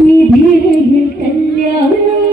നിധിരയിൽ കല്യാണം?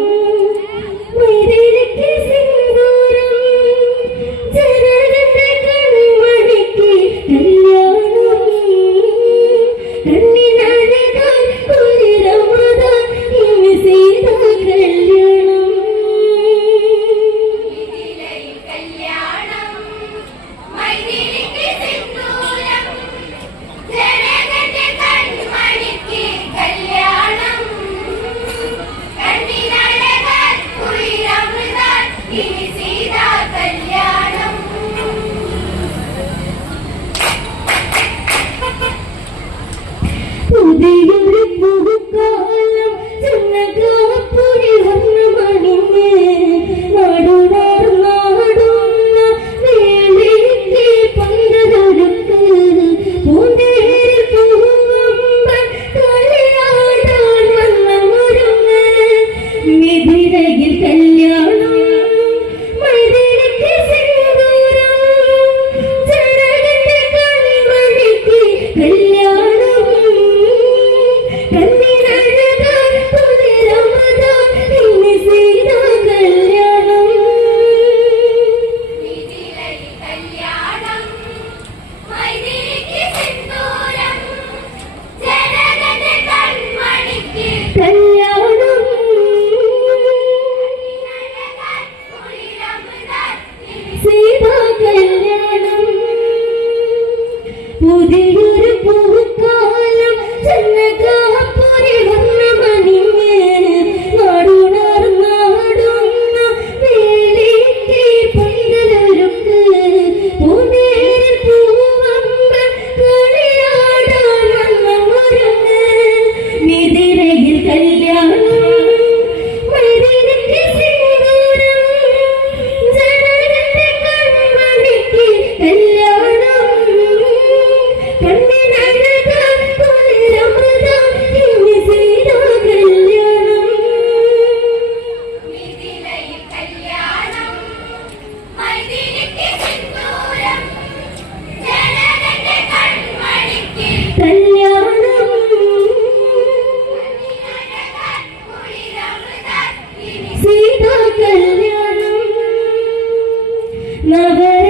Amen.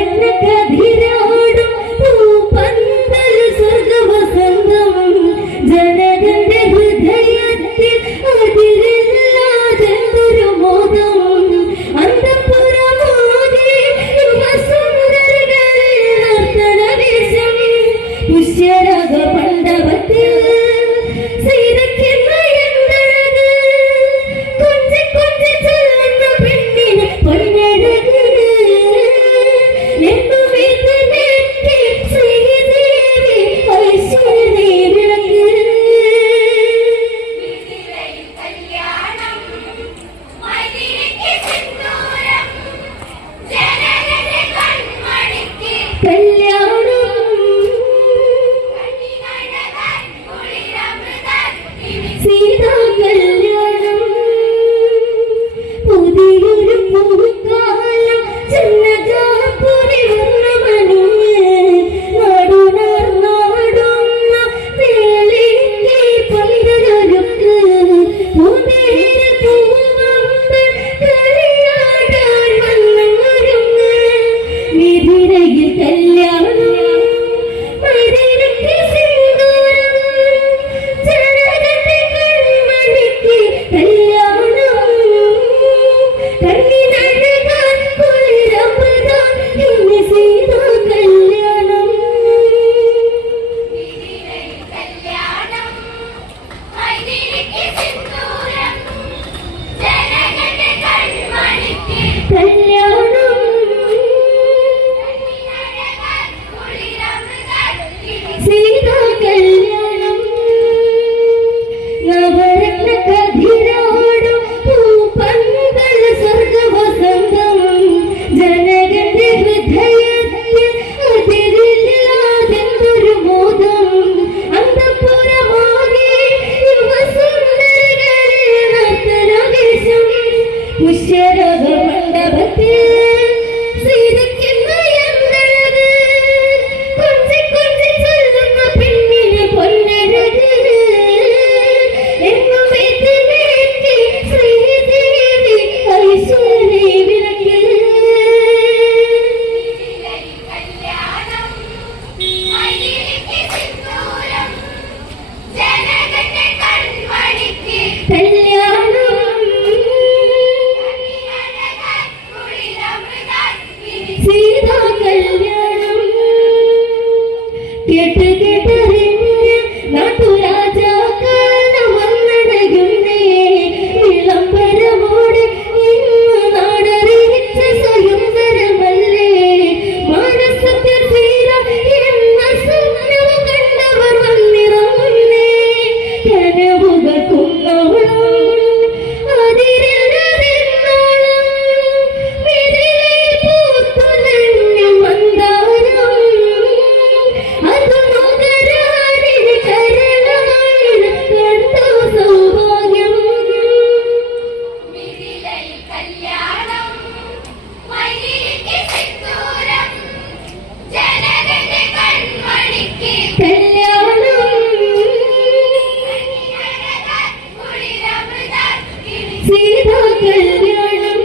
സീതാ കല്യാണം.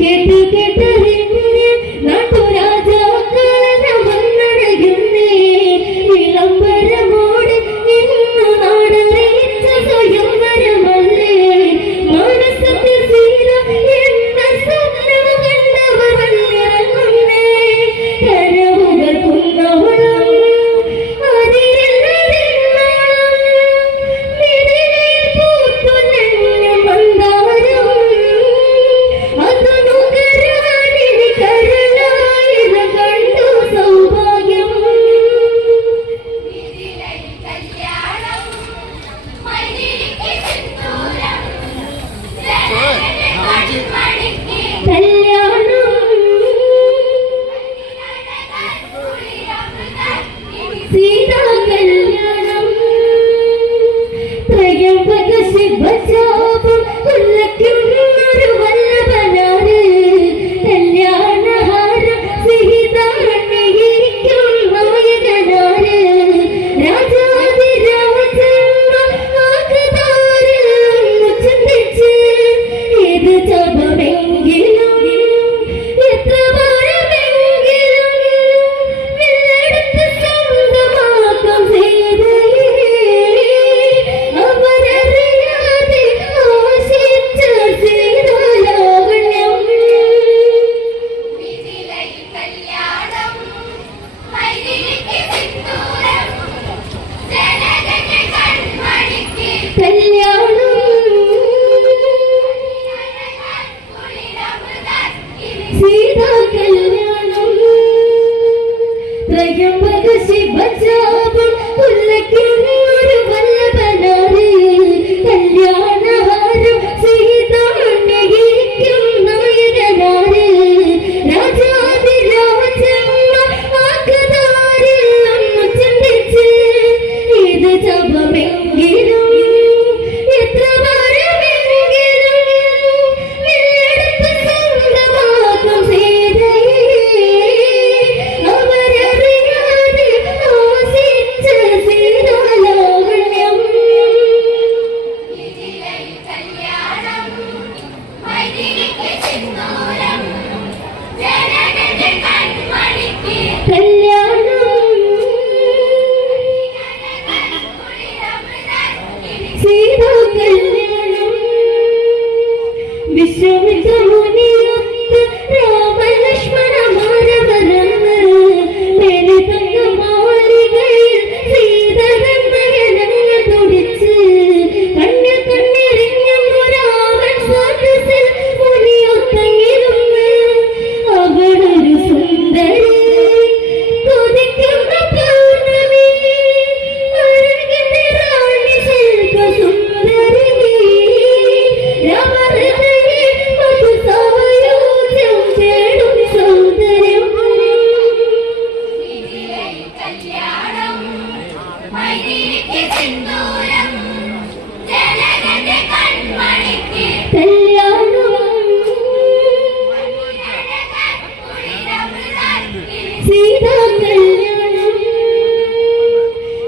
കേട്ട് കേട്ടറിഞ്ഞ്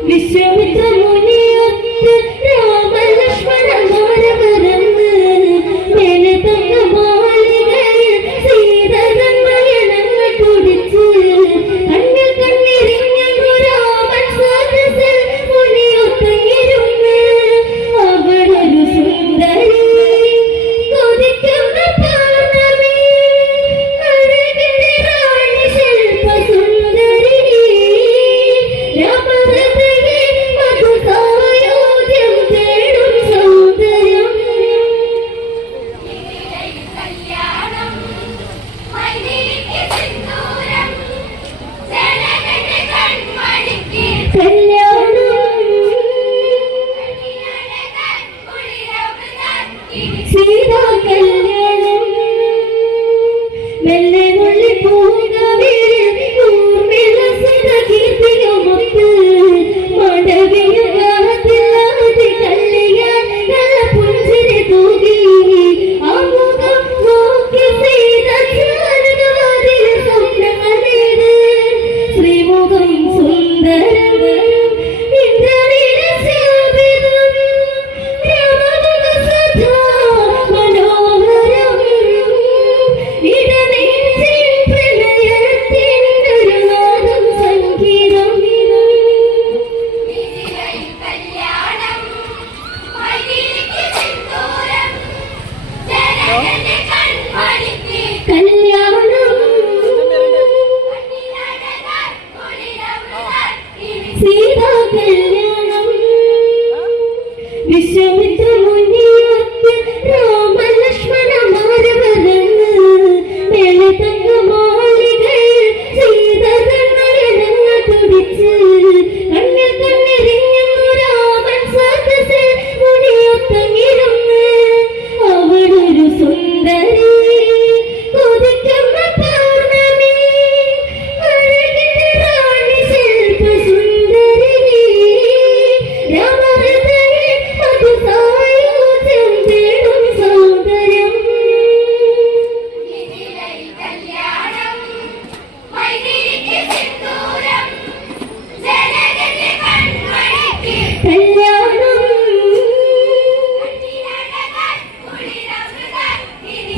വിശ്വമിത്ര മുനിയൊത്ത്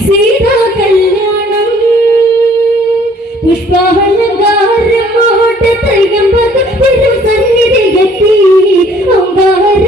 സീതാ കല്യാണം പുഷ്പാലങ്കാരമോട്ട് തയ്യമ്പക സന്നിധിയെത്തി മന്ത്രങ്ങൾ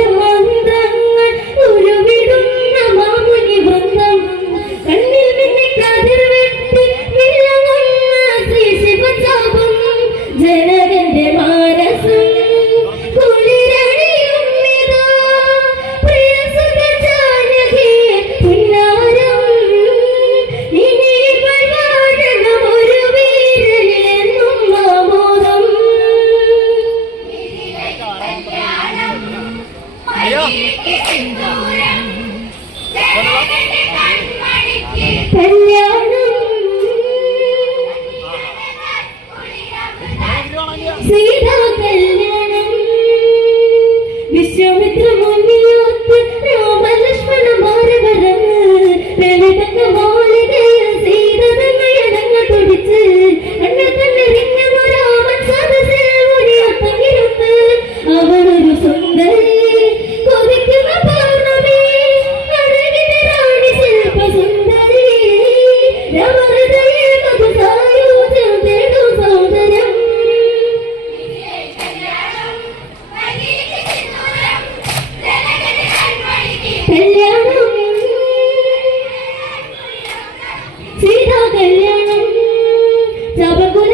ചാപകുല